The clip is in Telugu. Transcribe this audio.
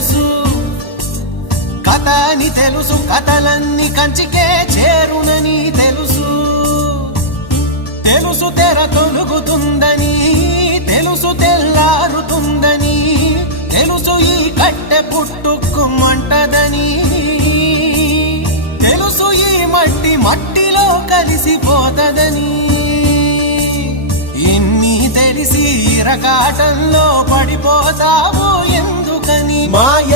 తెలుసు, కథ అని తెలుసు, కథలన్నీ కంచికే చేరునని తెలుసు. తెలుసు తెర తొలుగుతుందని, తెలుసు తెల్లారుతుందని, తెలుసు ఈ కట్టె పుట్టుకుమంటదని, తెలుసు ఈ మట్టి మట్టిలో కలిసిపోతదని. ఇన్ని తెలిసి ఇరకాటంలో పడిపోతావు ఎందుకని? మాయ